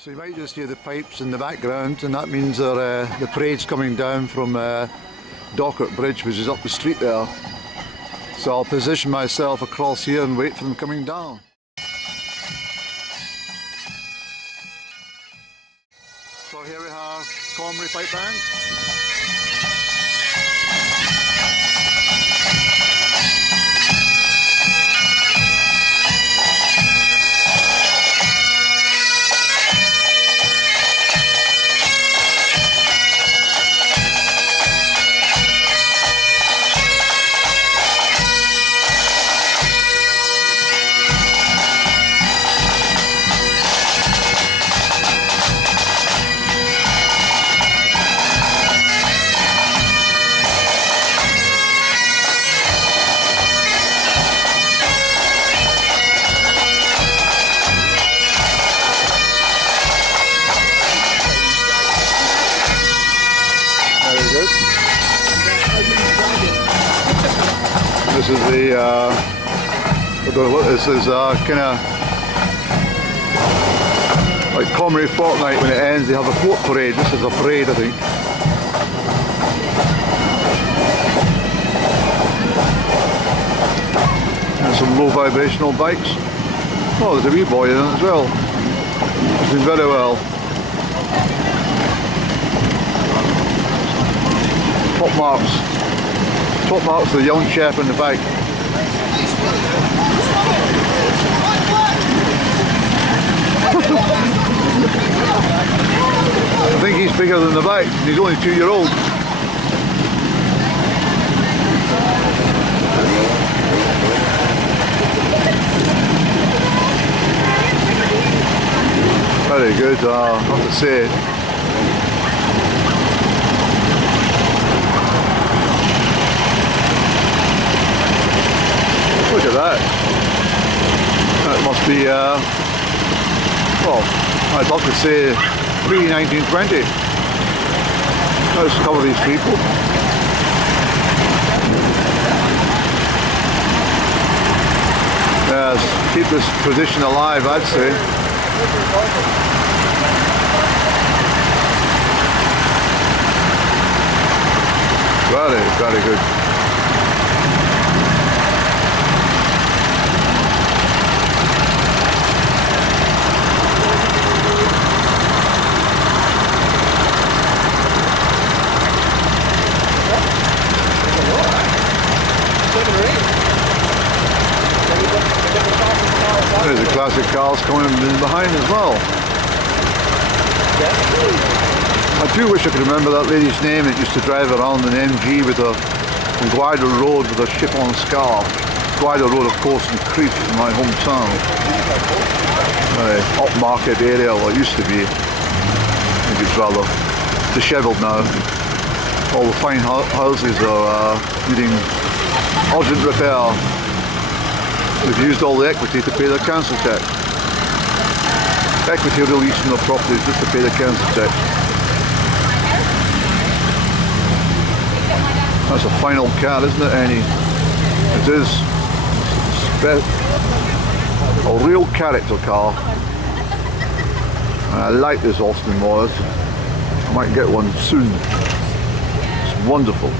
So you might just hear the pipes in the background, and that means the parade's coming down from Dockert Bridge, which is up the street there. So I'll position myself across here and wait for them coming down. So here we have Comrie Pipe Band. This is the, I don't know what this is, kind of like Comrie Fortnight. When it ends they have a float parade. This is a parade, I think. And some low vibrational bikes. Oh, there's a wee boy in it as well. He's doing very well. Top marks. Top marks for the young chap in the bike. I think he's bigger than the bike. He's only 2-year-old. Very good, I have to say. Look at that. That must be, well, I'd love to say pre-1920. Let's cover these people. Yes, keep this tradition alive, I'd say. Very, very good. There's the classic cars coming in behind as well. I do wish I could remember that lady's name that used to drive around an MG with a on Guida Road with a chiffon scarf. Guida Road, of course, in Crieff, in my hometown. Upmarket area, well, it used to be. I think it's rather dishevelled now. All the fine houses are needing urgent repair. They've used all the equity to pay their council tax. Equity released from their properties just to pay the council tax. That's a fine old car, isn't it, Annie? It is. A real character car. And I like this Austin Motors. I might get one soon. It's wonderful.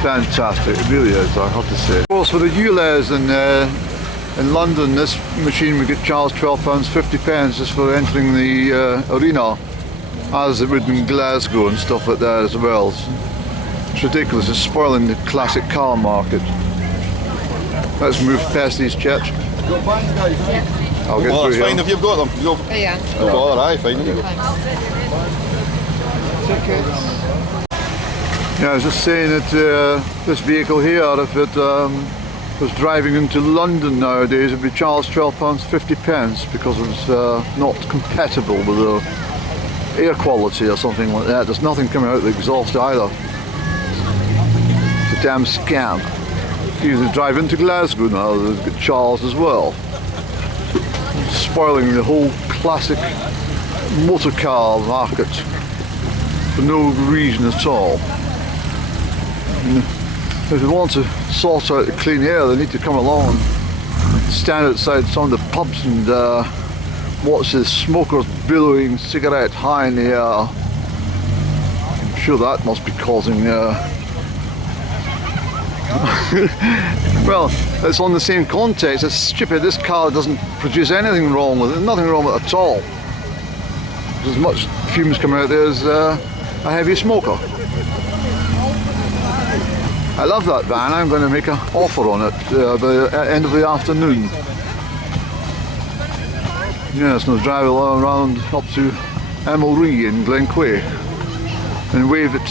Fantastic, it really is, I have to say. Of course, for the ULEZ in London, this machine would get charged £12.50 just for entering the arena, as it would in Glasgow and stuff like that as well. It's ridiculous, it's spoiling the classic car market. Let's move past these chaps. I'll get through here. Fine if you've got them. You've got them, aye, fine. Tickets. Yeah, I was just saying that this vehicle here, if it was driving into London nowadays, it would be charged £12.50 because it's not compatible with the air quality or something like that. There's nothing coming out of the exhaust either. It's a damn scam. You can drive into Glasgow now, they've got charged as well. Spoiling the whole classic motor car market for no reason at all. If they want to sort out the clean air, they need to come along and stand outside some of the pubs and watch the smokers billowing cigarette high in the air. I'm sure that must be causing well, it's on the same context. It's stupid. This car doesn't produce anything wrong with it. Nothing wrong with it at all. There's as much fumes coming out there as a heavy smoker. I love that van. I'm going to make an offer on it by the end of the afternoon. Yes, and I'll drive around up to Emelry in Glenquay and wave at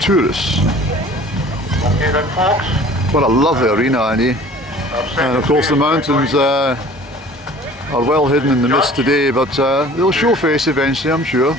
tourists. Okay then, folks. What a lovely arena, Andy. And of course the mountains are well hidden in the mist today, but they'll show face eventually, I'm sure.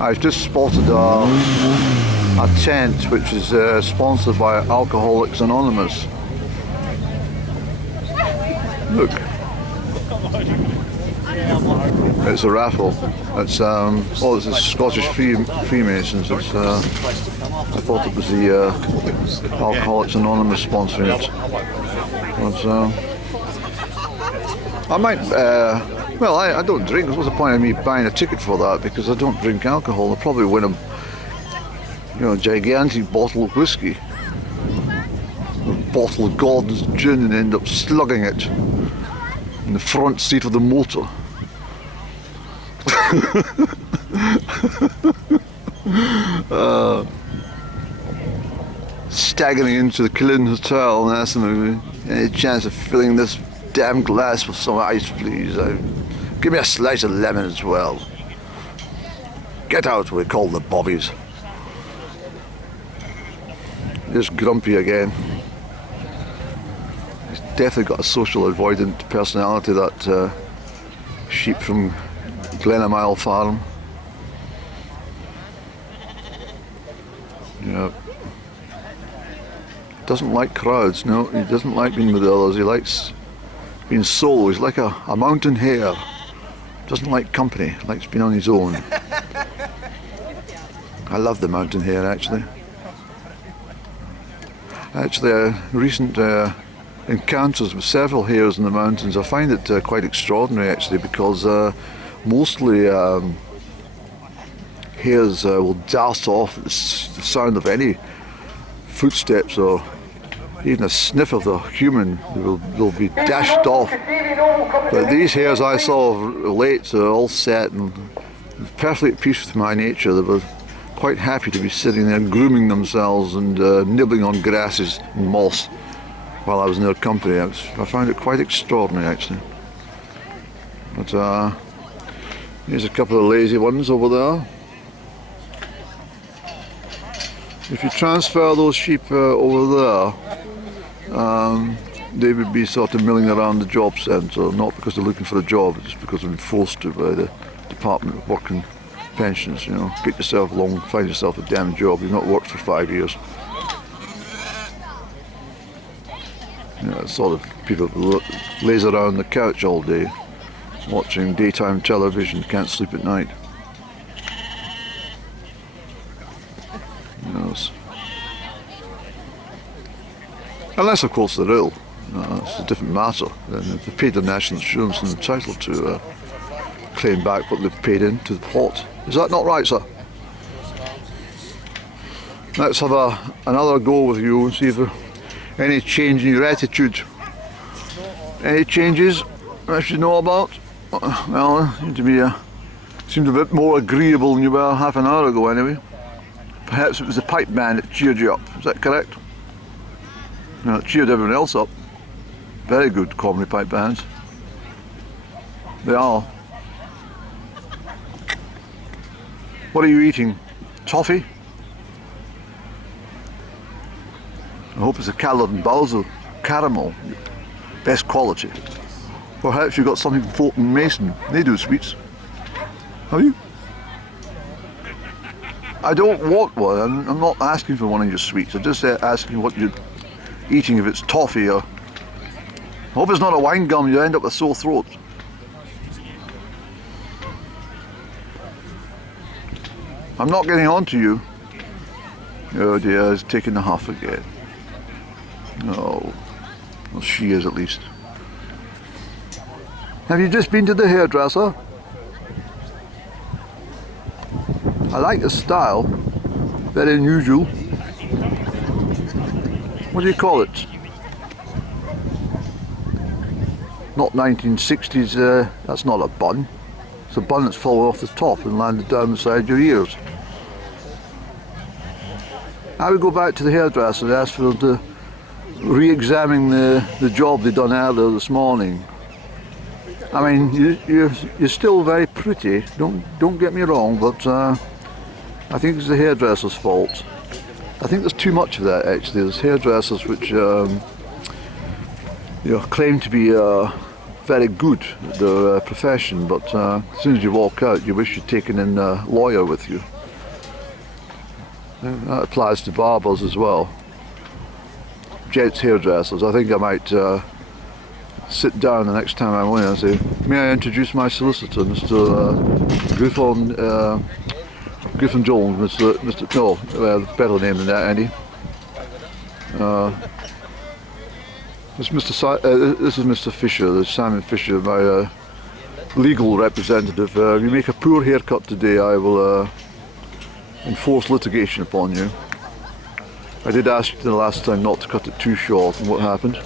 I've just spotted a tent which is sponsored by Alcoholics Anonymous. Look, it's a raffle. It's oh, this is Scottish Freemasons. It's I thought it was the Alcoholics Anonymous sponsoring it. But I might. Well, I don't drink. What's the point of me buying a ticket for that? Because I don't drink alcohol. I'll probably win a gigantic bottle of whiskey, a bottle of Gordon's gin, and end up slugging it in the front seat of the motor. Staggering into the Killin Hotel and asking them, any chance of filling this damn glass with some ice, please? Give me a slice of lemon as well. Get out, we call the bobbies. Here's Grumpy again. He's definitely got a social avoidant personality, that sheep from Glenamile Farm. Yeah. Doesn't like crowds, no, he doesn't like being with others, he likes being solo. He's like a mountain hare. Doesn't like company, likes being on his own. I love the mountain hare, actually. Recent encounters with several hares in the mountains, I find it quite extraordinary, actually, because mostly hares will dart off at the sound of any footsteps or even a sniff of the human. They'll be dashed off. But these hares I saw late are all set and perfectly at peace with my nature. They were quite happy to be sitting there grooming themselves and nibbling on grasses and moss while I was in their company. I found it quite extraordinary, actually. But here's a couple of lazy ones over there. If you transfer those sheep over there, they would be sort of milling around the job centre, not because they're looking for a job, it's because they've been forced to by the Department of Work and Pensions. You know, get yourself along, find yourself a damn job. You've not worked for 5 years. You know, sort of people laze around the couch all day, watching daytime television, can't sleep at night. Yes. Unless, of course, they're ill. It's a different matter. Then if they've paid their national insurance and entitled to claim back what they've paid into the pot. Is that not right, sir? Let's have another go with you and see if there's any change in your attitude. Any changes I should know about? Well, you seemed a bit more agreeable than you were half an hour ago, anyway. Perhaps it was the pipe band that cheered you up. Is that correct? No, it cheered everyone else up. Very good comedy pipe bands. They are. What are you eating? Toffee? I hope it's a Killin Balzo. caramel, best quality. Perhaps you've got something from Fulton Mason. They do sweets. Have you? I don't want one. I'm not asking for one of your sweets. I'm just asking what you're eating, if it's toffee or... I hope it's not a wine gum, you end up with a sore throat. I'm not getting on to you. Oh dear, he's taking the huff again. Oh, well, she is at least. Have you just been to the hairdresser? I like the style, very unusual. What do you call it? Not 1960s, that's not a bun. It's a bun that's fallen off the top and landed down the side of your ears. I would go back to the hairdresser and ask for them to re-examine the job they done earlier this morning. I mean, you're still very pretty, don't get me wrong, but I think it's the hairdresser's fault. I think there's too much of that actually. There's hairdressers which claim to be very good at their profession, but as soon as you walk out you wish you'd taken in a lawyer with you. That applies to barbers as well. Gents hairdressers. I think I might sit down the next time I'm in and say, may I introduce my solicitor, Mr. Griffin Jones, better name than that, Andy. This is Mr. Fisher, this is Simon Fisher, my legal representative. If you make a poor haircut today, I will enforce litigation upon you. I did ask you the last time not to cut it too short, and what happened?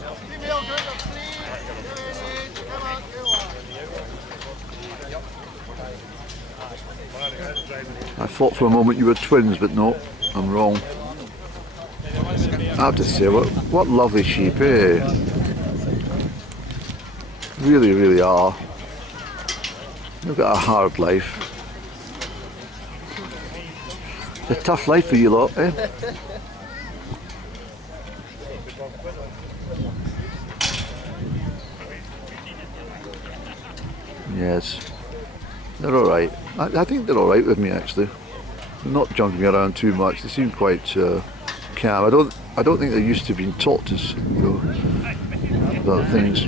I thought for a moment you were twins, but no, I'm wrong. I have to say, what lovely sheep, eh? Really, really are. They've got a hard life. It's a tough life for you lot, eh? Yes, they're alright. I think they're alright with me actually. They're not jumping around too much. They seem quite calm. I don't think they're used to being taught to, about things.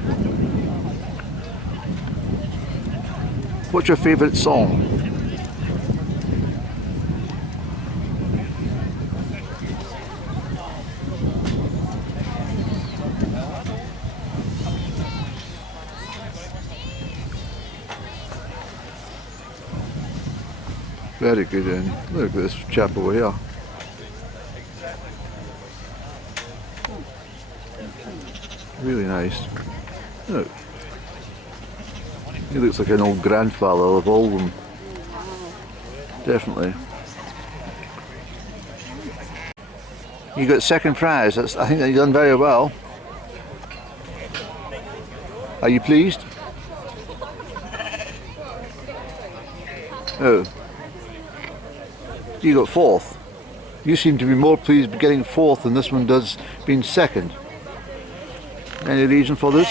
What's your favourite song? Very good, Andy. Look at this chap over here. Really nice. Look. He looks like an old grandfather of all of them. Definitely. You got second prize. I think that you've done very well. Are you pleased? Oh. You got fourth. You seem to be more pleased getting fourth than this one does being second. Any reason for this?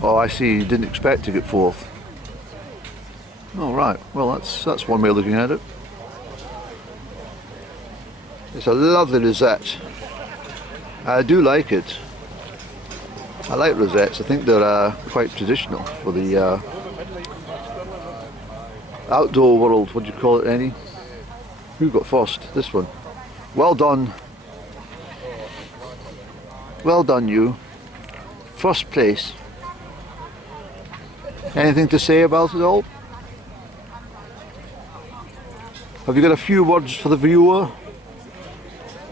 Oh, I see. You didn't expect to get fourth. Oh, right. Well, that's one way of looking at it. It's a lovely rosette. I do like it. I like rosettes. I think they're quite traditional for the outdoor world. What do you call it, Annie? Who got first? This one. Well done. Well done, you. First place. Anything to say about it all? Have you got a few words for the viewer?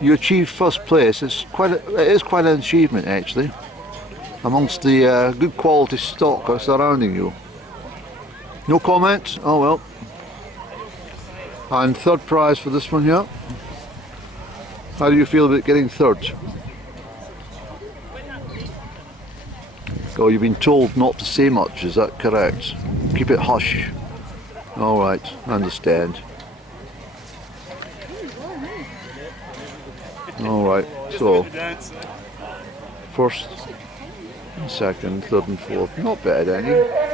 You achieved first place. It is quite an achievement actually, amongst the good quality stock surrounding you. No comment? Oh well. And third prize for this one here. How do you feel about getting third? Oh, you've been told not to say much, is that correct? Keep it hush. Alright, I understand. Alright, so first, and second, third and fourth, not bad any.